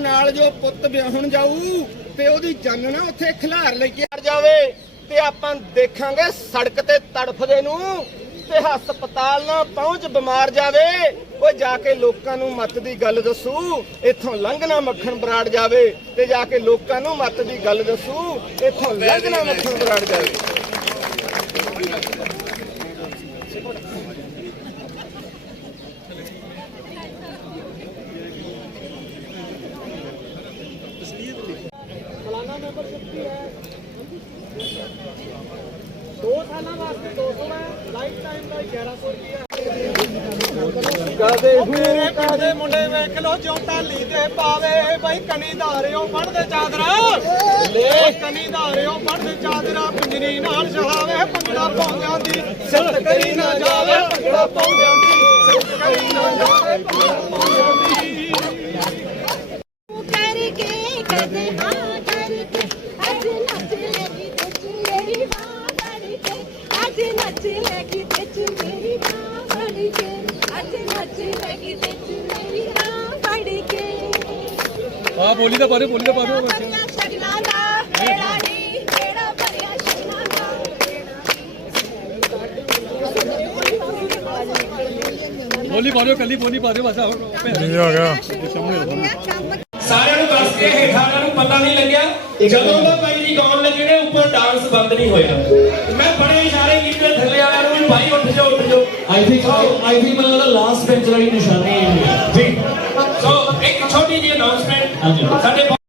ਨਾਲ ਜੋ ਪੁੱਤ ਵਿਆਹਣ ਜਾਊ ਤੇ ਉਹਦੀ ਜੰਨ ਨਾ ਉੱਥੇ ਖਿਲਾਰ ਲੈ ਕੇ ਜਾਵੇ ਤੇ ਆਪਾਂ ਦੇਖਾਂਗੇ ਸੜਕ ਤੇ ਤੜਫਦੇ ਨੂੰ ਤੇ ਹਸਪਤਾਲ ਨਾ ਪਹੁੰਚ ਬਿਮਾਰ ਜਾਵੇ। ਉਹ ਜਾ ਕੇ ਲੋਕਾਂ ਨੂੰ ਮੱਤ ਦੀ ਗੱਲ ਦੱਸੂ, ਇੱਥੋਂ ਲੰਘਣਾ ਮੱਖਣ ਬਰਾੜ ਜਾਵੇ ਤੇ ਜਾ ਕੇ ਲੋਕਾਂ ਨੂੰ ਮੱਤ ਦੀ ਗੱਲ ਦੱਸੂ, ਇੱਥੋਂ ਲੰਘਣਾ ਮੱਖਣ ਬਰਾੜ ਜਾਵੇ ਸਾਲਾਨਾ ਮੈਂਬਰਸ਼ਿਪ ਕੀ ਹੈ 2 ਸਾਲਾਂ ਵਾਸਤੇ 200 ਹੈ ਲਾਈਫ ਟਾਈਮ ਦਾ 1100 ਰੁਪਏ ਕਦੇ ਮੇਰੇ ਪਿੰਡ ਦੇ ਜੋ ਜੋਟਾ ਲੀਦੇ ਪਾਵੇ ਬਈ ਕਨੀਦਾਰਿਓ ਪੜਦੇ ਚਾਦਰਾ। ਲੈ। ਕਨੀਦਾਰਿਓ ਪੜਦੇ ਚਾਦਰਾ ਪੰਜਰੀ ਨਾਲ ਸ਼ਹਾਵੇ ਪੰਗੜਾ ਪਾਉਂਦਿਆਂ ਦੀ ਸਿੱਤ ਕਰੀ ਨਾ ਜਾਵੇ ਪੰਗੜਾ ਪਾਉਂਦਿਆਂ ਦੀ ਸਿੱਤ ਕਰੀ ਨਾ ਜਾਵੇ ਪੰਗੜਾ ਪਾਉਂਦਿਆਂ ਦੀ। ਤੂੰ ਕਰਕੇ ਕਦੇ ਹਾਂ ਆ ਬੋਲੀ ਦਾ ਪਾਰੇ ਬੋਲੀ ਦਾ ਪਾਰੇ ਬੱਚੇ ਬੋਲੀ ਪਾਰੇ ਕੱਲੀ ਬੋਲੀ ਪਾਰੇ ਬਸ ਆਹ ਨਹੀਂ ਆ ਗਿਆ। ਸਾਰਿਆਂ ਨੂੰ ਦੱਸ ਕੇ ਹੇਠਾਂ ਨੂੰ ਪਤਾ ਨਹੀਂ ਲੱਗਿਆ। ਜਦੋਂ ਦਾ ਭਾਈ ਗਾਉਣ ਲੱਗੇ ਨੇ ਉੱਪਰ ਡਾਂਸ ਬੰਦ ਨਹੀਂ ਹੋਇਆ। ਮੈਂ ਬੜੇ ਇਸ਼ਾਰੇ ਕੀਤੇ ਥੱਲੇ ਵਾਲਿਆਂ ਨੂੰ ਵੀ ਭਾਈ ਉੱਠ ਜਾਓ ਉੱਠ ਜਾਓ। ਆਈ ਥਿੰਕ ਆਈ ਥਿੰਕ ਮੈਨੂੰ ਲਾਸਟ ਬੈਂਚ ਵਾਲੀ ਨਿਸ਼ਾਨੀ ਹੈ। ਜੀ। ਛੋਟੀ ਜਿਹੀ ਅਨਾਉਂਸਮੈਂਟ ਸਾਡੇ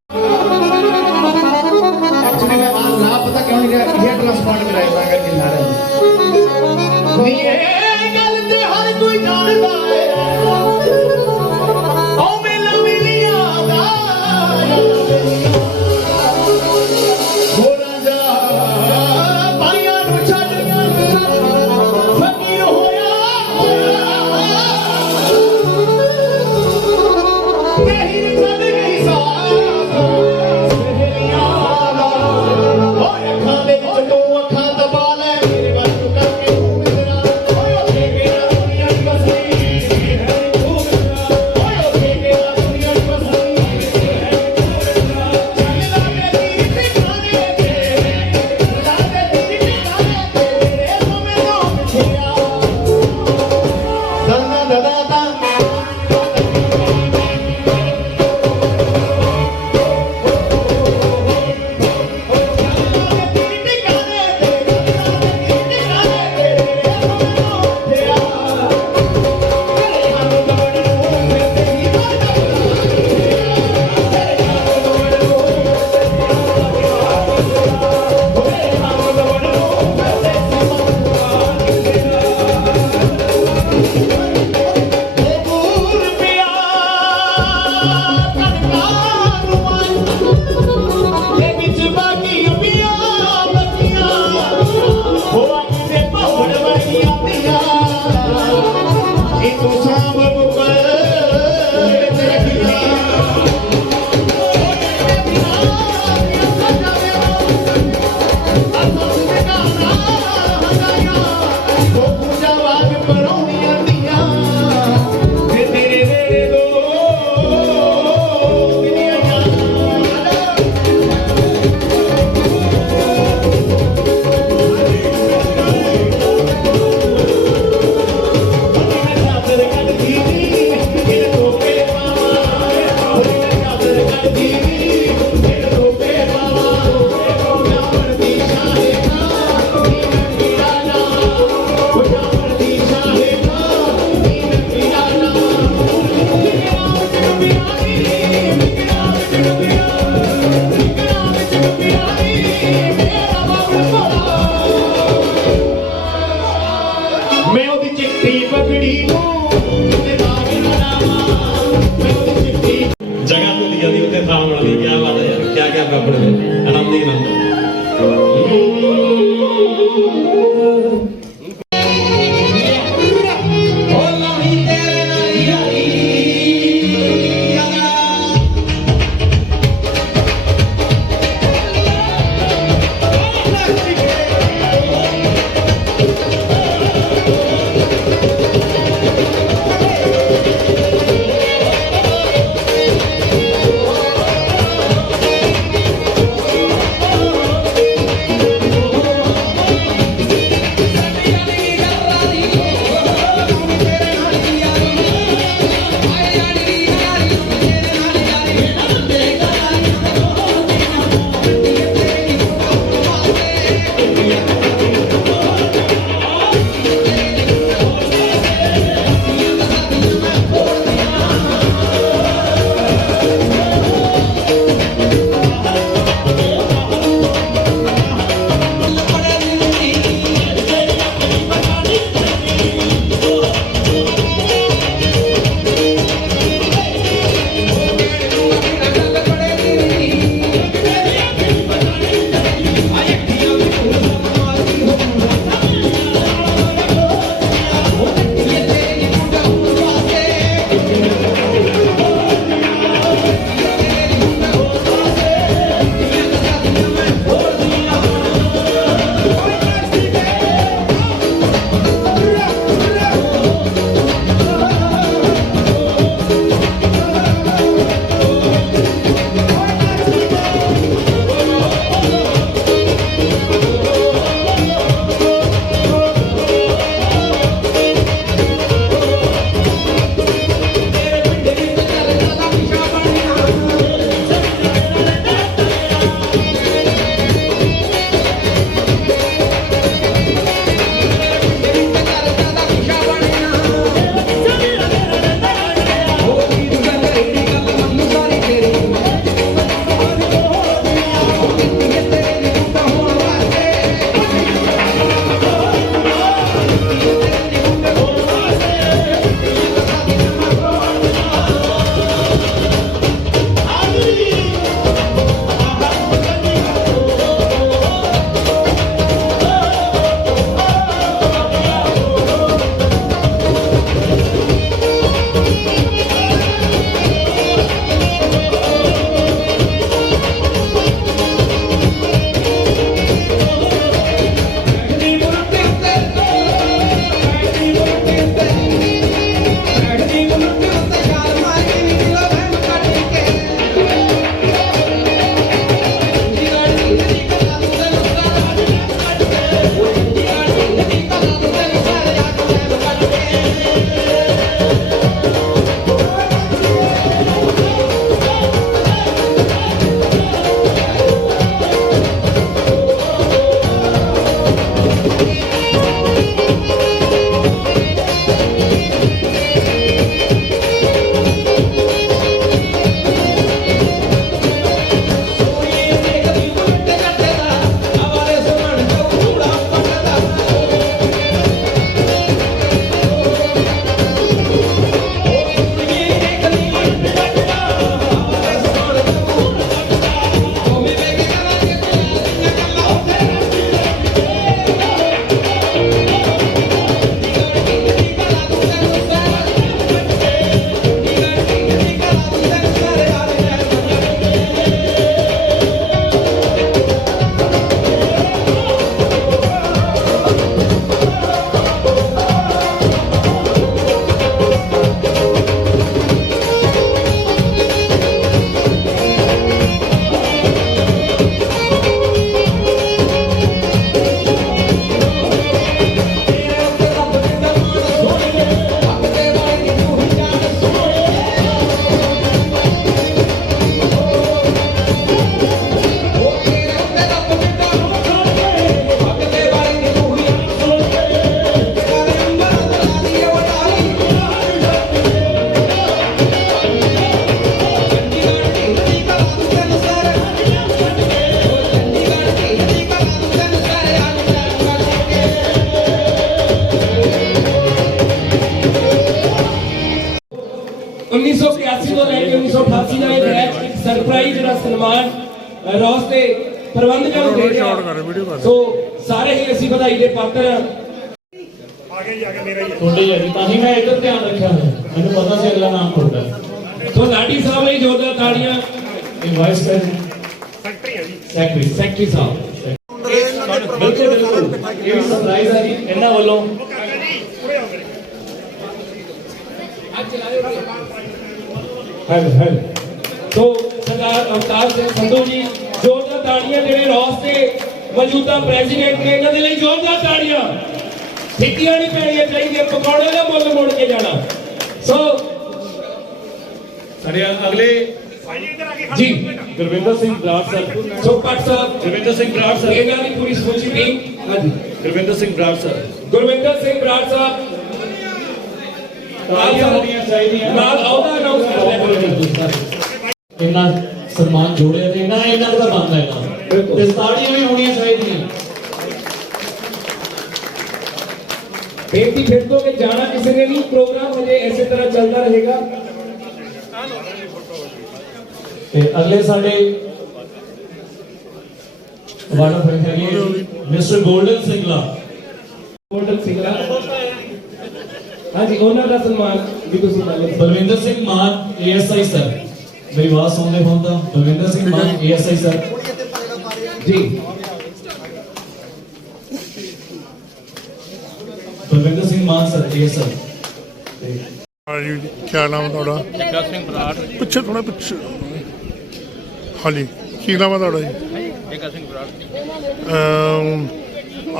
Oh. ਸਰਪ੍ਰਾਈਜ਼ ਜਿਹੜਾ ਸਨਮਾਨ ਰੌਸ ਦੇ ਪ੍ਰਬੰਧਕਾਂ ਨੂੰ ਦੇ ਰਿਹਾ। ਸੋ ਸਾਰੇ ਹੀ ਅਸੀਂ ਵਧਾਈ ਦੇ ਪਾਤਰ ਹਾਂ। ਤੁਹਾਡੇ ਹੀ ਹੈ। ਜੀ, ਤਾਂ ਹੀ ਮੈਂ ਇੱਧਰ ਧਿਆਨ ਰੱਖਿਆ ਹੋਇਆ। ਮੈਨੂੰ ਪਤਾ ਸੀ ਅਗਲਾ ਨਾਮ ਤੁਹਾਡਾ। ਸੋ ਲਾਡੀ ਸਾਹਿਬ ਲਈ ਜ਼ੋਰਦਾਰ ਤਾੜੀਆਂ। ਇਹ ਵਾਈਸ ਪ੍ਰੈਜ਼ੀਡੈਂਟ ਸੈਕਟਰੀ ਹੈ ਜੀ। ਸੈਕਟਰੀ ਸੈਕਟਰੀ ਸਾਹਿਬ। ਬਿਲਕੁਲ ਬਿਲਕੁਲ। ਇਹ ਸਰਪ੍ਰਾਈਜ਼ ਹੈ ਜੀ ਇਹਨਾਂ ਵੱਲੋਂ। ਹੈਲ ਹੈਲ। ਸੋ ਸਰਦਾਰ ਅਵਤਾਰ ਸਿੰਘ ਸੰਧੂ ਜੀ ਜ਼ੋਰਦਾਰ ਤਾੜੀਆਂ ਜਿਹੜੇ ਰੌਸ ਦੇ ਮੌਜੂਦਾ ਪ੍ਰੈਜ਼ੀਡੈਂਟ ਨੇ ਇਹਨਾਂ ਦੇ ਲਈ ਜ਼ੋਰਦਾਰ ਤਾੜੀਆਂ। ਠਿੱਕੀਆਂ ਨਹੀਂ ਪੈਣੀਆਂ ਚਾਹੀਦੀਆਂ ਪਕੌੜੇ ਦਾ ਮੁੱਲ ਮੋੜ ਕੇ ਜਾਣਾ। ਸੋ ਸਾਡੇ ਅਗਲੇ ਜੀ। ਗੁਰਵਿੰਦਰ ਸਿੰਘ ਬਰਾੜ ਸਰ। ਸੋ ਪਟ ਸਾਹਿਬ ਗੁਰਵਿੰਦਰ ਸਿੰਘ ਬਰਾੜ ਸਰ। ਇਹਨਾਂ ਦੀ ਪੂਰੀ ਸਮੁੱਚੀ ਟੀਮ। ਹਾਂਜੀ। ਗੁਰਵਿੰਦਰ ਸਿੰਘ ਬਰਾੜ ਸਰ। ਗੁਰਵਿੰਦਰ ਸਿੰਘ ਬਰਾੜ ਸਾਹਿਬ ਨਾਲ ਆਉਦਾ ਅਨਾਉਂਸ ਕਰ ਰਿਹਾ ਇੰਨਾ ਸਨਮਾਨ ਜੋੜਿਆ ਤੇ ਇਹਨਾਂ ਇਹਨਾਂ ਦਾ ਬਣਦਾ ਇਹਨਾਂ ਤੇ ਤਾੜੀਆਂ ਵੀ ਹੋਣੀਆਂ ਚਾਹੀਦੀਆਂ। ਬੇਨਤੀ ਫਿਰ ਤੋਂ ਕਿ ਜਾਣਾ ਕਿਸੇ ਨੇ ਨਹੀਂ ਪ੍ਰੋਗਰਾਮ ਹਜੇ ਇਸੇ ਤਰ੍ਹਾਂ ਚੱਲਦਾ ਰਹੇਗਾ। ਤੇ ਅਗਲੇ ਸਾਡੇ ਵਾਰਡ ਆਫ ਹੈਗੇ mister golden Singla golden Singla ਹਾਂਜੀ ਉਹਨਾਂ ਦਾ ਸਨਮਾਨ ਵੀ ਤੁਸੀਂ ਨਾਲ ਬਲਵਿੰਦਰ ਸਿੰਘ ਮਾਨ ਏਐਸਆਈ ਸਰ ਮੇਰੀ ਆਵਾਜ਼ ਸੁਣਦੇ ਹੋਣ ਤਾਂ? Balwinder Singh Mann ASI sir ji. Balwinder Singh Mann sir ASI ਹਾਂਜੀ ਕੀ ਨਾਮ ਹੈ ਤੁਹਾਡਾ? ਜੱਗਾ ਸਿੰਘ ਬਰਾੜ। ਪਿੱਛੇ ਥੋੜਾ ਪਿੱਛੇ। ਹਾਂਜੀ ਕੀ ਨਾਮ ਹੈ ਤੁਹਾਡਾ ਜੀ? ਜੱਗਾ ਸਿੰਘ ਬਰਾੜ। ਅਮ,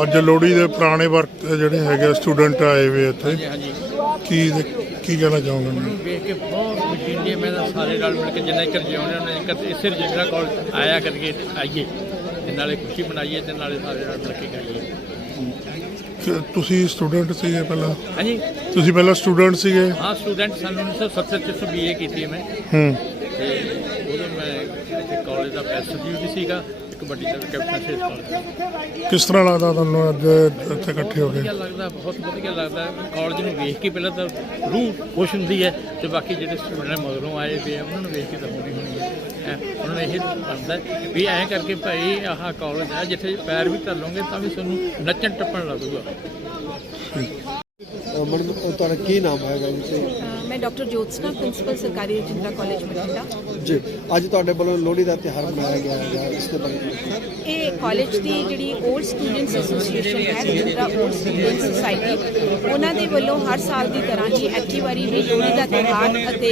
ਅੱਜ ਲੋਹੜੀ ਦੇ ਪੁਰਾਣੇ ਵਰਕ ਜਿਹੜੇ ਹੈਗੇ ਸਟੂਡੈਂਟ ਆਏ ਹੋਏ ਇੱਥੇ। ਕੀ ਕੀ ਕਹਿਣਾ ਚਾਹੋਗੇ ਵੇਖ ਕੇ ਬਹੁਤ ਖੁਸ਼ੀ ਹੁੰਦੀ ਹੈ ਮੈਂ ਤਾਂ ਸਾਰੇ ਨਾਲ ਮਿਲ ਕੇ ਜਿੰਨਾ ਚਿਰ ਜਿਉਂਦੇ ਉਹਨਾਂ ਨੇ ਇਸੇ ਰਜਿੰਦਰਾ ਕਾਲਜ ਆਇਆ ਕਰਕੇ ਤੇ ਆਈਏ। ਤੇ ਨਾਲੇ ਖੁਸ਼ੀ ਮਨਾਈਏ ਤੇ ਨਾਲੇ ਸਾਰੇ ਨਾਲ ਮਿਲ ਕੇ ਕਰੀਏ ਕਿ ਤੁਸੀਂ ਸਟੂਡੈਂਟ ਸੀਗੇ ਪਹਿਲਾਂ? ਹਾਂਜੀ। ਤੁਸੀਂ ਪਹਿਲਾਂ ਸਟੂਡੈਂਟ ਸੀਗੇ? ਹਾਂ ਸਟੂਡੈਂਟ ਸਾਨੂੰ 1970 ਚ ਬੀਏ ਕੀਤੀ ਮੈਂ। ਹੂੰ। ਤੇ ਉਦੋਂ ਮੈਂ ਕਾਲਜ ਦਾ ਪ੍ਰੈਸਟੀਜ ਵੀ ਸੀਗਾ। ਕਬੱਡੀ ਦਾ ਕੈਪਟਨ ਸੀ ਕਾਲਜ ਕਿਸ ਤਰ੍ਹਾਂ ਲੱਗਦਾ ਤੁਹਾਨੂੰ ਅੱਜ ਇੱਥੇ ਇਕੱਠੇ ਹੋ ਵਧੀਆ ਗਏ ਲੱਗਦਾ ਬਹੁਤ ਵਧੀਆ ਲੱਗਦਾ। ਕਾਲਜ ਨੂੰ ਵੇਖ ਕੇ ਪਹਿਲਾਂ ਤਾਂ ਰੂਹ ਖੁਸ਼ ਹੁੰਦੀ ਹੈ ਤੇ ਬਾਕੀ ਜਿਹੜੇ ਸਟੂਡੈਂਟ ਮਗਰੋਂ ਆਏ ਵੇ ਉਹਨਾਂ ਨੂੰ ਵੇਖ ਕੇ ਤਾਂ ਹੋਣੀ ਹੋਣੀ ਹੈ। ਹੈਂ, ਉਹਨਾਂ ਨੂੰ ਇਹ ਲੱਗਦਾ ਵੀ ਐਂ ਕਰਕੇ ਭਾਈ ਆਹ ਕਾਲਜ ਹੈ ਜਿੱਥੇ ਪੈਰ ਵੀ ਧਰ ਤਾਂ ਵੀ ਤੁਹਾਨੂੰ ਨੱਚਣ ਟੱਪਣ ਲੱਗੂਗਾ। ਮੈਡਮ ਤੁਹਾਡਾ ਕੀ ਨਾਮ ਹੈਗਾ ਜੀ ਮੈਂ ਡਾਕਟਰ ਜੋਤਸਨਾ ਪ੍ਰਿੰਸੀਪਲ ਸਰਕਾਰੀ ਰਜਿੰਦਰਾ ਕਾਲਜ ਬਠਿੰਡਾ। ਜੀ ਅੱਜ ਤੁਹਾਡੇ ਵੱਲੋਂ ਲੋਹੜੀ ਦਾ ਤਿਉਹਾਰ ਮਨਾਇਆ ਗਿਆ ਹੈਗਾ ਇਸ ਦੇ ਬਾਰੇ। ਇਹ ਕਾਲਜ ਦੀ ਜਿਹੜੀ 올ਡ ਸਟੂਡੈਂਟਸ ਐਸੋਸੀਏਸ਼ਨ ਹੈ ਰਜਿੰਦਰਾ 올ਡ ਸਟੂਡੈਂਟ ਸੁਸਾਇਟੀ ਉਹਨਾਂ ਦੇ ਵੱਲੋਂ ਹਰ ਸਾਲ ਦੀ ਤਰ੍ਹਾਂ ਹੀ ਐਤਕੀ ਵਾਰੀ ਵੀ ਲੋਹੜੀ ਦਾ ਤਿਉਹਾਰ ਅਤੇ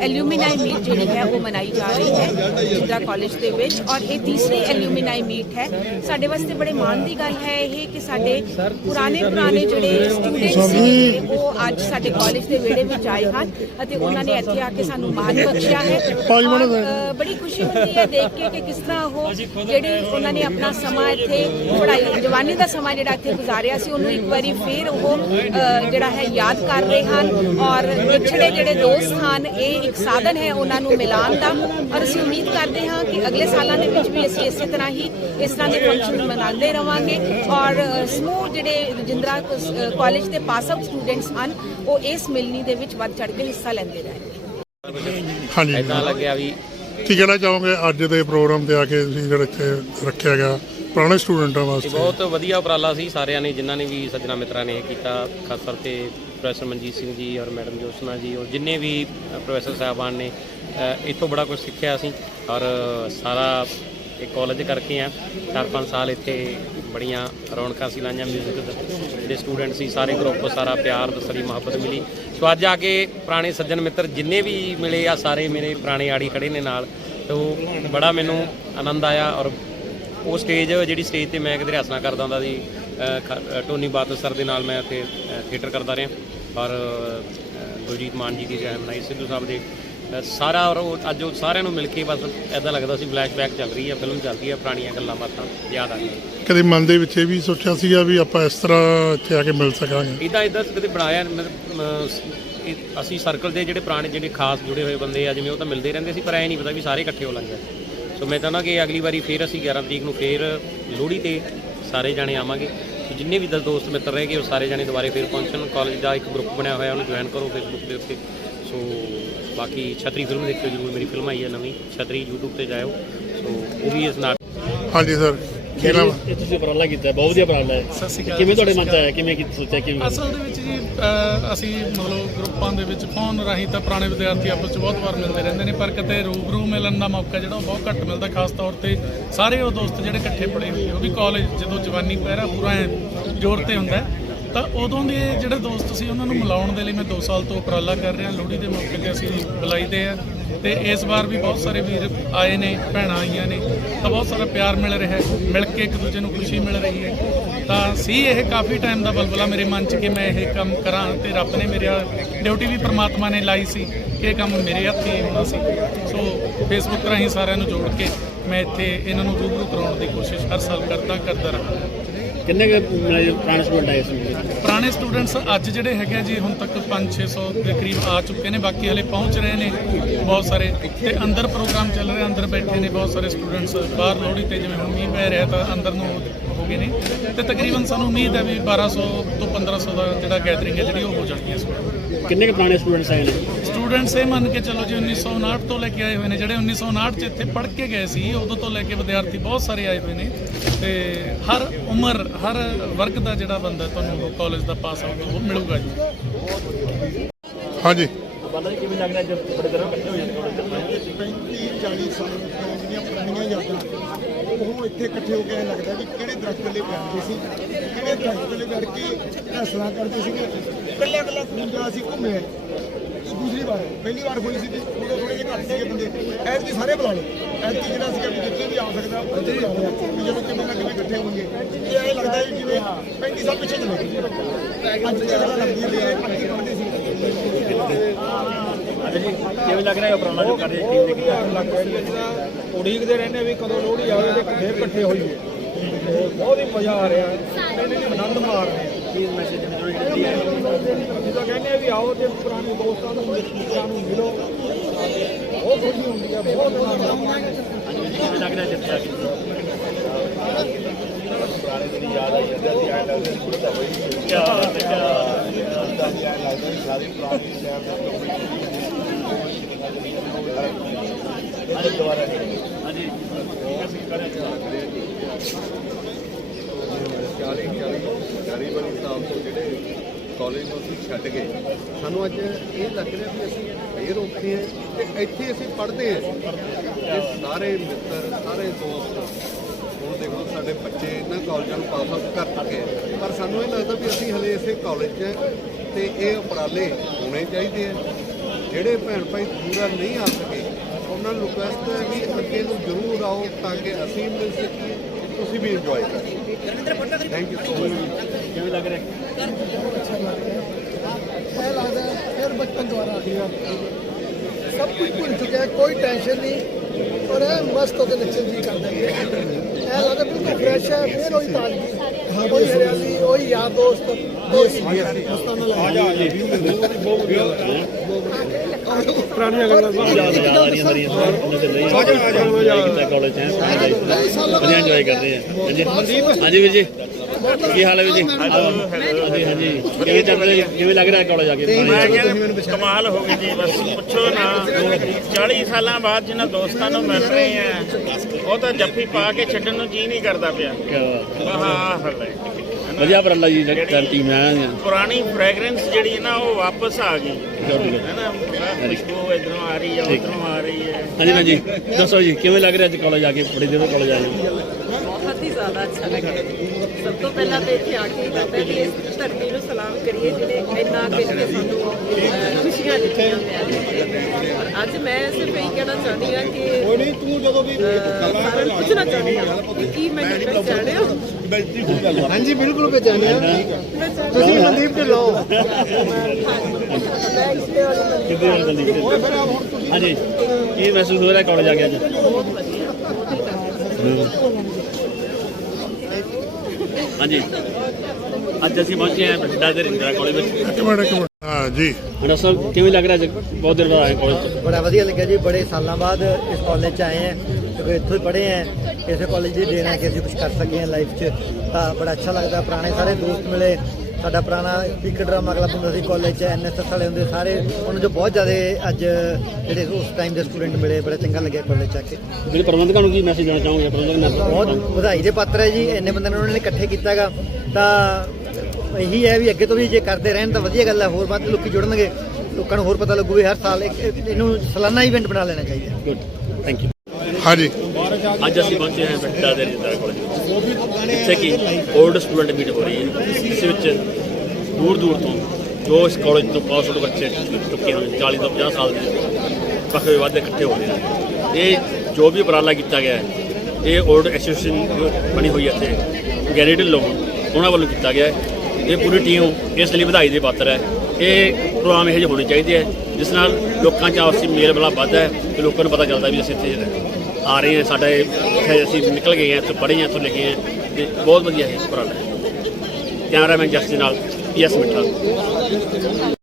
ਐਲੂਮੀਨਾਈ ਮੀਟ ਜਿਹੜੀ ਹੈ ਉਹ ਮਨਾਈ ਜਾ ਰਹੀ ਹੈ ਰਜਿੰਦਰਾ ਕਾਲਜ ਦੇ ਵਿੱਚ। ਔਰ ਇਹ ਤੀਸਰੀ ਐਲੂਮੀਨਾਈ ਮੀਟ ਹੈ। ਸਾਡੇ ਵਾਸਤੇ ਬੜੇ ਮਾਣ ਦੀ ਗੱਲ ਹੈ ਇਹ ਕਿ ਸਾਡੇ ਪੁਰਾਣੇ ਪੁਰਾਣੇ ਜਿਹੜੇ ਸਟੂਡੈਂਟਸ ਸੀ। ਉਹ ਅੱਜ ਸਾਡੇ ਕਾਲਜ ਦੇ ਵਿਹੜੇ ਵਿੱਚ ਆਏ ਹਨ ਅਤੇ ਉਹਨਾਂ ਨੇ ਇੱਥੇ ਆ ਕੇ ਸਾਨੂੰ ਮਾਣ ਬਖਸ਼ਿਆ ਹੈ। ਔਰ। ਅ, ਬੜੀ ਖੁਸ਼ੀ ਹੁੰਦੀ ਹੈ ਦੇਖ ਕੇ ਕਿ ਕਿਸ ਤਰ੍ਹਾਂ ਉਹ ਜਿਹੜੀ ਉਹਨਾਂ ਨੇ ਆਪਣਾ ਸਮਾਂ ਇੱਥੇ ਪੜ੍ਹਾਈ ਜਵਾਨੀ ਦਾ ਸਮਾਂ ਜਿਹੜਾ ਇੱਥੇ ਗੁਜ਼ਾਰਿਆ ਸੀ ਉਹਨੂੰ ਇੱਕ ਵਾਰੀ ਫੇਰ ਉਹ ਅ, ਜਿਹੜਾ ਹੈ ਯਾਦ ਕਰ ਰਹੇ ਹਨ। ਔਰ ਵਿਛੜੇ ਜਿਹੜੇ ਦੋਸਤ ਹਨ ਇਹ ਇੱਕ ਸਾਧਨ ਹੈ ਉਹਨਾਂ ਨੂੰ ਮਿਲਾਉਣ ਦਾ। ਔਰ ਅਸੀਂ ਉਮੀਦ ਕਰਦੇ ਹਾਂ ਕਿ ਅਗਲੇ ਸਾਲਾਂ ਦੇ ਵਿੱਚ ਵੀ ਅਸੀਂ ਇਸੇ ਤਰ੍ਹਾਂ ਹੀ ਇਸ ਤਰ੍ਹਾਂ ਦੇ ਫੰਕਸ਼ਨ ਮਨਾਉਂਦੇ ਰਵਾਂਗੇ। ਔਰ ਅ, ਸਮੂਹ ਜਿਹੜੇ ਰਜਿੰਦਰਾ ਕਾਲਜ ਦੇ ਪਾਸ ਆਊਟ ਸਟੂਡੈਂਟਸ ਹਨ ਉਹ ਇਸ ਮਿਲਣੀ ਦੇ ਵਿੱਚ ਵੱਧ ਚੜ੍ਹ ਕੇ ਹਿੱਸਾ ਲੈਂਦੇ ਰਹਿਣਗੇ। ਹਾਂਜੀ। ਇਦਾਂ ਲੱਗਿਆ ਵੀ ਕੀ ਕਹਿਣਾ ਚਾਹੋਗੇ ਅੱਜ ਦੇ ਪ੍ਰੋਗਰਾਮ ਤੇ ਆ ਕੇ ਤੁਸੀਂ ਜਿਹੜਾ ਇੱਥੇ ਰੱਖਿਆ ਗਿਆ ਪੁਰਾਣੇ ਸਟੂਡੈਂਟਾਂ ਵਾਸਤੇ? ਬਹੁਤ ਵਧੀਆ ਉਪਰਾਲਾ ਸੀ ਸਾਰਿਆਂ ਨੇ ਜਿਨ੍ਹਾਂ ਨੇ ਵੀ ਸੱਜਣਾ ਮਿੱਤਰਾਂ ਨੇ ਇਹ ਕੀਤਾ ਖਾਸ ਤੌਰ ਤੇ ਪ੍ਰੋਫੈਸਰ ਮਨਜੀਤ ਸਿੰਘ ਜੀ ਔਰ ਮੈਡਮ ਜੋਸ਼ਨਾ ਜੀ ਔਰ ਜਿੰਨੇ ਵੀ ਪ੍ਰੋਫੈਸਰ ਸਾਹਿਬਾਨ ਨੇ ਇੱਥੋਂ ਬੜਾ ਕੁਝ ਸਿੱਖਿਆ ਅਸੀਂ ਔਰ ਸਾਰਾ ਇਹ ਕਾਲਜ ਕਰਕੇ ਆ 4-5 ਸਾਲ ਇੱਥੇ ਬੜੀਆਂ ਰੌਣਕਾਂ ਸੀ, ਲਾਈਆਂ ਮਿਊਜ਼ਿਕ ਜਿਹੜੇ ਸਟੂਡੈਂਟ ਸੀ, ਸਾਰੇ ਗਰੁੱਪ ਸਾਰਾ ਪਿਆਰ, ਦਸਰੀ ਮੁਹੱਬਤ ਮਿਲੀ। ਸੋ ਅੱਜ ਆ ਕੇ ਪੁਰਾਣੇ ਸੱਜਣ ਮਿੱਤਰ ਜਿੰਨੇ ਵੀ ਮਿਲੇ ਆ, ਸਾਰੇ ਮੇਰੇ ਪੁਰਾਣੇ ਆੜੀ ਖੜੇ ਨੇ ਨਾਲ। ਤੋ ਬੜਾ ਮੈਨੂੰ ਆਨੰਦ ਆਇਆ ਔਰ ਉਹ ਸਟੇਜ ਜਿਹੜੀ ਸਟੇਜ ਤੇ ਮੈਂ ਕਦੇ ਰਿਹਾਸਲਾਂ ਕਰਦਾ ਹੁੰਦਾ ਸੀ ਖ- ਟੋਨੀ ਬਾਦਲ ਸਰ ਦੇ ਨਾਲ ਮੈਂ ਉੱਥੇ ਥੀਏਟਰ ਕਰਦਾ ਰਿਹਾ। ਔਰ ਗੁਰਜੀਤ ਮਾਨ ਜੀ ਦੀ ਰਹਿਨਮਾਈ ਸਿੱਧੂ ਸਾਹਿਬ ਦੇ ਸਾਰਾ ਔਰ ਉਹ ਅੱਜ ਉਹ ਸਾਰਿਆਂ ਨੂੰ ਮਿਲ ਕੇ ਬਸ ਐਦਾਂ ਲੱਗਦਾ ਸੀ ਫਲੈਸ਼ਬੈਕ ਚੱਲ ਰਹੀ ਹੈ ਫਿਲਮ ਚੱਲਦੀ ਹੈ ਪੁਰਾਣੀਆਂ ਗੱਲਾਂ ਬਾਤਾਂ ਯਾਦ ਆ ਗਈਆਂ ਕਦੇ ਮਨ ਦੇ ਵਿੱਚ ਇਹ ਵੀ ਸੋਚਿਆ ਸੀਗਾ ਵੀ ਆਪਾਂ ਇਸ ਤਰ੍ਹਾਂ ਇੱਥੇ ਆ ਕੇ ਮਿਲ ਸਕਾਂਗੇ? ਇਦਾਂ ਇਦਾਂ ਕਦੇ ਬਣਾਇਆ ਮਤਲਬ, ਅਮ, ਇਹ ਅਸੀਂ ਸਰਕਲ ਦੇ ਜਿਹੜੇ ਪੁਰਾਣੇ ਜਿਹੜੇ ਖਾਸ ਜੁੜੇ ਹੋਏ ਬੰਦੇ ਆ ਜਿਵੇਂ ਉਹ ਤਾਂ ਮਿਲਦੇ ਰਹਿੰਦੇ ਸੀ ਪਰ ਐ ਨਹੀਂ ਪਤਾ ਵੀ ਸਾਰੇ ਇਕੱਠੇ ਹੋ ਲਾਂਗੇ ਸੋ ਮੈਂ ਚਾਹੁੰਦਾ ਕਿ ਅਗਲੀ ਵਾਰੀ ਫੇਰ ਅਸੀਂ 11 ਤਰੀਕ ਨੂੰ ਫੇਰ ਲੋਹੜੀ ਤੇ ਸਾਰੇ ਜਾਣੇ ਆਵਾਂਗੇ। ਸੋ ਜਿੰਨੇ ਵੀ ਦ- ਦੋਸਤ ਮਿੱਤਰ ਰਹਿ ਗਏ ਉਹ ਸਾਰੇ ਜਾਣੇ ਦੁਬਾਰੇ ਫੇਰ ਪਹੁੰਚਣ ਕਾਲਜ ਦਾ ਇੱਕ ਗਰੁੱਪ ਬਣਿਆ ਹੋਇਆ ਉਹਨੂੰ ਜੁਆਇਨ ਕਰੋ ਫੇਸਬੁੱਕ ਦੇ ਉੱਤੇ। ਸੋ ਬਾਕੀ ਛਤਰੀ ਫਿਲਮ ਦੇਖਿਓ ਜਰੂਰ ਮੇਰੀ ਫਿਲਮ ਆਈ ਹੈ ਨਵੀਂ ਛਤਰੀ YouTube ਤੇ ਜਾਇਓ। ਸੋ ਉਹ ਵੀ ਇਸ ਨਾਲ ਹਾਂਜੀ ਸਰ ਕੀ ਨਾਮ? ਇਹ ਤੁਸੀਂ ਉਪਰਾਲਾ ਕੀਤਾ ਬਹੁਤ ਵਧੀਆ ਉਪਰਾਲਾ ਹੈ। ਕਿਵੇਂ ਤੁਹਾਡੇ ਮਨ ਚ ਆਇਆ? ਕਿਵੇਂ ਕੀਤਾ ਸੋਚਿਆ ਕਿਵੇਂ? ਅਸਲ ਦੇ ਵਿੱਚ ਜੀ ਅਸੀਂ ਮਤਲਬ ਗਰੁੱਪਾਂ ਦੇ ਵਿੱਚ ਫੋਨ ਰਾਹੀਂ ਤਾਂ ਪੁਰਾਣੇ ਵਿਦਿਆਰਥੀ ਆਪਸ ਵਿੱਚ ਬਹੁਤ ਵਾਰ ਮਿਲਦੇ ਰਹਿੰਦੇ ਨੇ ਪਰ ਕਿਤੇ ਰੂਬਰੂ ਮਿਲਣ ਦਾ ਮੌਕਾ ਜਿਹੜਾ ਉਹ ਬਹੁਤ ਘੱਟ ਮਿਲਦਾ ਖਾਸ ਤੌਰ ਤੇ ਸਾਰੇ ਉਹ ਦੋਸਤ ਜਿਹੜੇ ਇਕੱਠੇ ਪੜ੍ਹੇ ਹੋਏ ਉਹ ਵੀ ਕਾਲਜ ਜਦੋਂ ਜਵਾਨੀ ਪਹਿਰਾ ਪੂਰਾ ਜ਼ੋਰ ਤੇ ਹੁੰਦਾ ਹੈ, ਤਾਂ ਉਦੋਂ ਦੇ ਜਿਹੜੇ ਦੋਸਤ ਸੀ, ਉਹਨਾਂ ਨੂੰ ਮਿਲਾਉਣ ਦੇ ਲਈ ਮੈਂ 2 ਸਾਲ ਤੋਂ ਉਪਰਾਲਾ ਕਰ ਰਿਹਾ, ਲੋਹੜੀ ਦੇ ਮੌਕੇ ਤੇ ਅਸੀਂ ਬੁਲਾਈਦੇ ਆ। ਤੇ ਇਸ ਵਾਰ ਵੀ ਬਹੁਤ ਸਾਰੇ ਵੀਰ ਆਏ ਨੇ, ਭੈਣਾਂ ਆਈਆਂ ਨੇ, ਤਾਂ ਬਹੁਤ ਸਾਰਾ ਪਿਆਰ ਮਿਲ ਰਿਹਾ ਹੈ, ਮਿਲ ਕੇ ਇੱਕ ਦੂਜੇ ਨੂੰ ਖੁਸ਼ੀ ਮਿਲ ਰਹੀ ਹੈ। ਤਾਂ ਸੀ ਇਹ ਕਾਫੀ ਟਾਈਮ ਦਾ ਬਲਬਲਾ ਮੇਰੇ ਮਨ 'ਚ ਕਿ ਮੈਂ ਇਹ ਕੰਮ ਕਰਾਂ ਤੇ ਰੱਬ ਨੇ ਮੇਰਾ ਡਿਊਟੀ ਵੀ ਪ੍ਰਮਾਤਮਾ ਨੇ ਲਾਈ ਸੀ ਕਿ ਇਹ ਕੰਮ ਮੇਰੇ ਹੱਥ ਹੀ ਹੋਣਾ ਸੀ। ਸੋ ਫੇਸਬੁੱਕ ਰਾਹੀਂ ਸਾਰਿਆਂ ਨੂੰ ਜੋੜ ਕੇ ਮੈਂ ਇੱਥੇ ਇਹਨਾਂ ਨੂੰ ਰੂਬਰੂ ਕਰਾਉਣ ਦੀ ਕੋਸ਼ਿਸ਼ ਹਰ ਸਾਲ ਕਰਦਾ ਕਰਦਾ ਰਹਾਂ। ਕਿੰਨੇ ਕੁ ਪੁਰਾਣੇ ਸਟੂਡੈਂਟ ਆਏ ਸੀ? ਪੁਰਾਣੇ ਸਟੂਡੈਂਟਸ ਅੱਜ ਜਿਹੜੇ ਹੈਗੇ ਆ ਜੀ ਹੁਣ ਤੱਕ 5-600 ਦੇ ਕਰੀਬ ਆ ਚੁੱਕੇ ਨੇ ਬਾਕੀ ਹਲੇ ਪਹੁੰਚ ਰਹੇ ਨੇ ਬਹੁਤ ਸਾਰੇ। ਤੇ ਅੰਦਰ ਪ੍ਰੋਗਰਾਮ ਚੱਲ ਰਿਹਾ ਅੰਦਰ ਬੈਠੇ ਨੇ ਬਹੁਤ ਸਾਰੇ ਸਟੂਡੈਂਟਸ ਬਾਹਰ ਲੋਹੜੀ ਤੇ ਜਿਵੇਂ ਹੁਣ ਮੀਂਹ ਪੈ ਰਿਹਾ ਤਾਂ ਅੰਦਰ ਨੂੰ ਹੋ ਗਏ ਨੇ। ਤੇ ਤਕਰੀਬਨ ਸਾਨੂੰ ਉਮੀਦ ਹੈ ਵੀ 1200 ਤੋਂ 1500 ਦਾ ਜਿਹੜਾ ਗੈਦਰਿੰਗ ਹੈ ਜਿਹੜੀ ਉਹ ਹੋ ਜਾਣੀ ਹੈ ਇਸ ਵਾਰ। ਕਿੰਨੇ ਕੁ ਪੁਰਾਣੇ ਸਟੂਡੈਂਟਸ ਆਏ ਨੇ? ਸਟੂਡੈਂਟਸ ਇਹ ਮੰਨ ਕੇ ਚੱਲੋ ਜੀ 1959 ਤੋਂ ਲੈ ਕੇ ਆਏ ਹੋਏ ਨੇ ਜਿਹੜੇ 1959 ਚ ਇੱਥੇ ਪੜ੍ਹ ਕੇ ਗਏ ਸੀ ਉਦੋਂ ਤੋਂ ਲੈ ਕੇ ਵਿਦਿਆਰਥੀ ਬਹੁਤ ਸਾਰੇ ਆਏ ਹੋਏ ਨੇ। ਤੇ ਹਰ ਉਮਰ ਹਰ ਵਰਗ ਦਾ ਜਿਹੜਾ ਬੰਦਾ ਤੁਹਾਨੂੰ ਕਾਲਜ ਦਾ ਪਾਸ ਆਊਟ ਉਹ ਮਿਲੂਗਾ ਜੀ। ਹਾਂਜੀ। ਬਾਲਾ ਕਿਵੇਂ ਲੱਗ ਰਿਹਾ ਜਦ ਬੜੇ ਦਿਨਾਂ ਇਕੱਠੇ ਹੋ ਜਾਂਦੇ 40 ਸਾਲ ਦੀਆਂ ਜਿਹੜੀਆਂ ਪੁਰਾਣੀਆਂ ਯਾਦਾਂ ਉਹ ਇੱਥੇ ਇਕੱਠੇ ਹੋ ਕੇ ਲੱਗਦਾ ਵੀ ਕਿਹੜੇ ਦਰਖਤ ਥੱਲੇ ਬੈਠਦੇ ਸੀ ਕਿਹੜੇ ਦਰਖਤ ਥੱਲੇ ਬੈਠ ਕੇ ਫੈਸਲਾ ਕਰਦੇ ਸੀਗੇ। ਕੱਲਾ ਕੱਲਾ ਖੂਨ ਜਿਹੜਾ ਸੀ ਘੁੰਮਿਆ। ਦੂਸਰੀ ਵਾਰ ਹੈ। ਪਹਿਲੀ ਵਾਰ ਹੋਈ ਸੀ ਤੇ ਉਦੋਂ ਥੋੜੇ ਜਿਹੇ ਘੱਟ ਸੀਗੇ ਬੰਦੇ। ਐਤਕੀ ਸਾਰੇ ਬੁਲਾ ਲਏ ਐਤਕੀ ਜਿਹੜਾ ਸੀਗਾ ਵੀ ਜਿੱਥੇ ਵੀ ਆ ਸਕਦਾ ਉੱਥੇ ਵੀ ਵੀ ਜਦੋਂ ਕਿਵੇਂ ਨਾ ਕਿਵੇਂ ਇਕੱਠੇ ਹੋਣਗੇ। ਇਹ ਐਂ ਲੱਗਦਾ ਹੈ ਜਿਵੇਂ 35 ਸਾਲ ਪਿੱਛੇ ਚਲੇ। ਗਏ ਅੱਜ ਤੇ ਲੱਗਦਾ ਲੱਗਦੀ ਹੈ ਵੀ ਇਹ ਪੱਕੀ ਪੜਦੇ ਸੀ। ਕਿਵੇਂ ਲੱਗ ਰਿਹਾ ਉਪਰਾਲਾ ਜੋ ਕਰ ਰਹੇ ਟੀਮ ਨੇ ਕੀਤਾ ਉਡੀਕਦੇ ਰਹਿੰਦੇ ਵੀ ਕਦੋਂ ਲੋਹੜੀ ਆਵੇ ਤੇ ਫੇਰ ਇਕੱਠੇ ਹੋਈਏ। ਬਹੁਤ ਹੀ ਮਜ਼ਾ ਆ ਰਿਹਾ। ਆਨੰਦ ਮਾਰ ਰਹੇ ਕੀ ਮੈਸੇਜ ਹੋ ਜਦੋਂ ਕਹਿੰਦੇ ਆ ਵੀ ਆਓ ਤੇ ਪੁਰਾਣੇ ਦੋਸਤਾਂ ਨੂੰ ਮਿੱਤਰਾਂ ਨੂੰ ਮਿਲੋ ਬਹੁਤ ਖੁਸ਼ੀ ਹੁੰਦੀ ਹੈ ਬਹੁਤ ਆਨੰਦ ਆਉਂਦਾ ਹੈ ਕਿਵੇਂ ਲੱਗ ਰਿਹਾ ਜਿੱਥੇ ਆ ਕੇ ਵਾਲੀ ਸਾਲ ਤੋਂ ਜਿਹੜੇ ਕਾਲਜ ਨੂੰ ਅਸੀਂ ਛੱਡ ਗਏ ਸਾਨੂੰ ਅੱਜ ਇਹ ਲੱਗ ਰਿਹਾ ਵੀ ਅਸੀਂ ਫੇਰ ਉੱਥੇ ਹਾਂ ਤੇ ਇੱਥੇ ਅਸੀਂ ਪੜ੍ਹਦੇ ਹਾਂ। ਤੇ ਸਾਰੇ ਮਿੱਤਰ ਸਾਰੇ ਦੋਸਤ ਹੁਣ ਦੇਖੋ ਸਾਡੇ ਬੱਚੇ ਇਹਨਾਂ ਕਾਲਜਾਂ ਨੂੰ ਪਾਸ ਕਰ ਚੁੱਕੇ ਆ। ਪਰ ਸਾਨੂੰ ਇਹ ਲੱਗਦਾ ਵੀ ਅਸੀਂ ਹਲੇ ਇਸੇ ਕਾਲਜ 'ਚ ਹਾਂ ਤੇ ਇਹ ਉਪਰਾਲੇ ਹੋਣੇ ਚਾਹੀਦੇ ਆ। ਜਿਹੜੇ ਭੈਣ ਭਾਈ ਪੂਰਾ ਨਹੀਂ ਆ ਸਕੇ ਉਹਨਾਂ ਨੂੰ ਰਿਕੁਐਸਟ ਹੈ ਵੀ ਅੱਗੇ ਨੂੰ ਜ਼ਰੂਰ ਆਓ ਤਾਂ ਕਿ ਅਸੀਂ ਮਿਲ ਸਕੀਏ ਤੁਸੀਂ ਵੀ ਇੰਜੋਏ ਕਰੋ। ਥੈਂਕ ਯੂ ਸੋ ਮਚ ਕਿਵੇਂ ਲੱਗ ਰਿਹਾ? ਹੈ ਫਿਰ ਬਚਪਨ ਦੁਆਰਾ ਆ ਗਿਆ। ਸਭ ਕੁਝ ਭੁੱਲ ਚੁੱਕਿਆ ਹੈ, ਕੋਈ ਟੈਨਸ਼ਨ ਨਹੀਂ। ਔਰ ਇਹ ਮਸਤ ਹੋ ਕੇ ਨੱਚਣ ਜੀ ਕਰਦਾ ਹੈ ਇਹ। ਲੱਗਦਾ ਬਿਲਕੁਲ ਫਰੈਸ਼ ਹੈ ਫਿਰ ਉਹੀ ਤਾਜ਼ਗੀ ਕੋਈ ਹਰਿਆਲੀ ਉਹੀ ਯਾਰ ਦੋਸਤ ਦੋਸਤਾਂ ਨਾਲ ਆ ਜਾ ਪੁਰਾਣੀਆਂ ਗੱਲਾਂ ਬਹੁਤ ਯਾਦ ਆ ਰਹੀਆਂ ਸਾਰੀਆਂ ਉਹਨਾਂ ਦੇ ਲਈ ਕੀਤਾ ਕਾਲਜ ਹੈ ਵਧੀਆ ਇੰਜੋਏ ਕਰਦੇ ਆ। ਹਾਂਜੀ। ਹਾਂਜੀ ਵੀਰ ਜੀ। ਕੀ ਹਾਲ ਹੈ ਜੀ? ਹਾਂਜੀ ਹਾਂਜੀ। ਕਿਵੇਂ ਚੱਲ ਰਿਹਾ ਕਿਵੇਂ ਲੱਗ ਰਿਹਾ ਕਾਲਜ ਆ ਕੇ? ਕਮਾਲ ਹੋ ਗਈ ਜੀ ਬਸ ਪੁੱਛੋ ਨਾ। 40 ਸਾਲਾਂ ਬਾਅਦ ਜਿਹਨਾਂ ਦੋਸਤਾਂ ਨੂੰ ਮਿਲ ਰਹੇ ਆ ਉਹ ਤਾਂ ਜੱਫੀ ਪਾ ਕੇ ਛੱਡਣ ਨੂੰ ਜੀ ਨਹੀਂ ਕਰਦਾ ਪਿਆ। ਆਹ ਹੱਲ ਹੈ। ਵਧੀਆ ਉਪਰਾਲਾ ਜੀ ਟੀਮ ਆਇਆ ਪੁਰਾਣੀ ਫ੍ਰੈਗਰੈਂਸ ਜਿਹੜੀ ਹੈ ਨਾ ਉਹ ਵਾਪਸ ਆ ਗਈ। ਜੀ ਹੈ। ਨਾ? ਖੁਸ਼ਬੂ ਇਧਰੋਂ ਆ ਰਹੀ ਹੈ ਉਧਰੋਂ ਆ ਰਹੀ ਹੈ। ਹਾਂਜੀ ਹਾਂਜੀ। ਦੱਸੋ ਜੀ ਕਿਵੇਂ ਲੱਗ ਰਿਹਾ ਅੱਜ ਕਾਲਜ ਆ ਕੇ? ਬੜੀ ਦੇਰ ਕਾਲਜ ਆਏ ਹੋ? ਹੀ। ਜ਼ਿਆਦਾ ਅੱਛਾ ਲੱਗਿਆ ਸਭ ਤੋਂ ਪਹਿਲਾਂ ਤਾਂ ਇੱਥੇ ਆ ਕੇ ਲੱਗਦਾ ਕਿ ਇਸ ਧਰਤੀ ਨੂੰ ਸਲਾਮ ਕਰੀਏ ਜਿਹਨੇ ਇੰਨਾ ਕੁਝ ਕੇ ਸਾਨੂੰ ਅਹ, ਖੁਸ਼ੀਆਂ ਦਿੱਤੀਆਂ ਪਿਆਰ ਔਰ ਅੱਜ ਮੈਂ ਸਿਰਫ ਇਹ ਕਹਿਣਾ ਚਾਹੁੰਦੀ ਹਾਂ ਕਿ ਕੋਈ ਨਹੀਂ ਤੂੰ ਜਦੋਂ ਵੀ ਸਾਰਿਆਂ ਨੂੰ ਪੁੱਛਣਾ ਚਾਹੁੰਦੀ ਹਾਂ ਕਿ ਕੀ ਮੈਨੂੰ ਪਹਿਚਾਣਿਆ ਹਾਂਜੀ ਬਿਲਕੁਲ ਪਛਾਣਿਆ ਤੁਸੀਂ ਮਨਦੀਪ ਢਿੱਲੋਂ ਮੈਂ ਇਸ ਦੇ ਵਾਲੀ ਬੰਦੀ ਕਿੱਦਾਂ ਬਲਦੀਪ ਜੀ? ਹਾਂਜੀ। ਕੀ ਮਹਿਸੂਸ ਹੋ ਰਿਹਾ? ਕਾਲਜ ਆ ਕੇ ਅੱਜ ਬਹੁਤ ਵਧੀਆ। ਬਹੁਤ ਹੀ। ਧੰਨਵਾਦ ਹਾਂਜੀ। ਅੱਜ ਅਸੀਂ ਪਹੁੰਚੇ ਹਾਂ ਬਠਿੰਡਾ ਦੇ ਰਿੰਦਰਾ ਕਾਲਜ ਵਿੱਚ। ਇੱਕ ਮਿੰਟ ਇੱਕ ਮਿੰਟ। ਹਾਂ ਜੀ। ਡਾਕਟਰ ਸਾਹਿਬ ਕਿਵੇਂ ਲੱਗ ਰਿਹਾ ਅੱਜ? ਬਹੁਤ ਦੇਰ ਬਾਅਦ ਆਏ ਕਾਲਜ ਤੋਂ। ਬੜਾ ਵਧੀਆ ਲੱਗਿਆ ਜੀ ਬੜੇ ਸਾਲਾਂ ਬਾਅਦ ਇਸ ਕਾਲਜ 'ਚ ਆਏ ਹਾਂ। ਕਿਉਂਕਿ ਇੱਥੋਂ ਹੀ ਪੜ੍ਹੇ ਹਾਂ। ਇਸੇ ਕਾਲਜ ਦੀ ਦੇਣ ਕਿ ਅਸੀਂ ਕੁਝ ਕਰ ਸਕੇ ਹਾਂ ਲਾਈਫ 'ਚ। ਤਾਂ ਬੜਾ ਅੱਛਾ ਲੱਗਦਾ ਪੁਰਾਣੇ ਸਾਰੇ ਦੋਸਤ ਮਿਲੇ। ਸਾਡਾ ਪੁਰਾਣਾ ਸਪੀਕਰ ਡਰਾਮਾ ਕਲੱਬ ਹੁੰਦਾ ਸੀ ਕਾਲਜ 'ਚ ਐਨਐਸਐਸ ਵਾਲੇ ਹੁੰਦੇ ਸਾਰੇ ਉਹਨਾਂ 'ਚੋਂ ਬਹੁਤ ਜ਼ਿਆਦਾ ਅੱਜ ਜਿਹੜੇ ਉਸ ਟਾਈਮ ਦੇ ਸਟੂਡੈਂਟ ਮਿਲੇ ਬੜਾ ਚੰਗਾ ਲੱਗਿਆ ਕਾਲਜ 'ਚ ਆ ਕੇ। ਜਿਹੜੇ ਪ੍ਰਬੰਧਕਾਂ ਨੂੰ ਕੀ ਮੈਸੇਜ ਦੇਣਾ ਚਾਹੋਗੇ? ਪ੍ਰਬੰਧਕ ਨਾਲ ਬਹੁਤ ਵਧਾਈ ਦੇ ਪਾਤਰ ਹੈ ਜੀ ਇੰਨੇ ਬੰਦਿਆਂ ਨੂੰ ਉਹਨਾਂ ਨੇ ਇਕੱਠੇ ਕੀਤਾਗਾ। ਤਾਂ ਇਹੀ ਹੈ ਵੀ ਅੱਗੇ ਤੋਂ ਵੀ ਜੇ ਕਰਦੇ ਰਹਿਣ ਤਾਂ ਵਧੀਆ ਗੱਲ ਹੈ ਹੋਰ ਵੱਧ ਲੋਕੀ ਜੁੜਨਗੇ। ਲੋਕਾਂ ਨੂੰ ਹੋਰ ਪਤਾ ਲੱਗੂ ਵੀ ਹਰ ਸਾਲ ਇੱਕ- ਇੱਕ ਇਹਨੂੰ ਸਾਲਾਨਾ ਇਵੈਂਟ ਬਣਾ ਲੈਣਾ ਚਾਹੀਦਾ। ਗੁੱਡ ਥੈਂਕ ਯੂ ਹਾਂਜੀ। ਅੱਜ ਅਸੀਂ ਪਹੁੰਚੇ ਹਾਂ ਬਠਿੰਡਾ ਦੇ ਕਾਲਜ ਵਿੱਚ ਜਿੱਥੇ ਕਿ 올ਡ ਸਟੂਡੈਂਟ ਮੀਟ ਹੋ ਰਹੀ ਹੈ। ਇਸ ਵਿੱਚ ਦੂਰ ਦੂਰ ਤੋਂ ਜੋ ਇਸ ਕਾਲਜ ਤੋਂ ਪਾਸ ਆਊਟ ਬੱਚੇ ਚੁੱਕੇ ਹਨ 40 ਤੋਂ 50 ਸਾਲ ਦੇ ਕਾਫੀ ਵੱਧ ਇਕੱਠੇ ਹੋ ਰਹੇ ਹਨ ਇਹ ਜੋ ਵੀ ਉਪਰਾਲਾ ਕੀਤਾ ਗਿਆ ਹੈ, ਇਹ 올ਡ ਐਸੋਸੀਏਸ਼ਨ ਜੋ ਬਣੀ ਹੋਈ ਹੈ ਇੱਥੇ ਗੈਰੇਟਡ ਲੋਕ ਉਹਨਾਂ ਵੱਲੋਂ ਕੀਤਾ ਗਿਆ ਹੈ। ਇਹ ਪੂਰੀ ਟੀਮ ਇਸ ਲਈ ਵਧਾਈ ਦੇ ਪਾਤਰ ਹੈ। ਇਹ ਪ੍ਰੋਗਰਾਮ ਇਹੋ ਜਿਹੇ ਹੋਣੇ ਚਾਹੀਦੇ ਹੈ, ਜਿਸ ਨਾਲ ਲੋਕਾਂ 'ਚ ਆਪਸੀ ਮੇਲ ਮਿਲਾਪ ਵੱਧਦਾ ਹੈ ਤੇ ਲੋਕਾਂ ਨੂੰ ਪਤਾ ਚੱਲਦਾ ਵੀ ਅਸੀਂ ਇੱਥੇ ਆ ਰਹੇ ਹਾਂ, ਸਾਡਾ ਇੱਥੇ ਅਸੀਂ ਨਿਕਲ ਗਏ ਹਾਂ, ਇੱਥੋਂ ਪੜ੍ਹੇ ਹਾਂ, ਇੱਥੋਂ ਲਿਖੇ ਹਾਂ ਤੇ ਬਹੁਤ ਵਧੀਆ ਇਹ ਉਪਰਾਲਾ ਕੈਮਰਾਮੈਨ ਜਸ ਦੇ ਨਾਲ ਪੀਐਸ ਮਿੱਠਾ।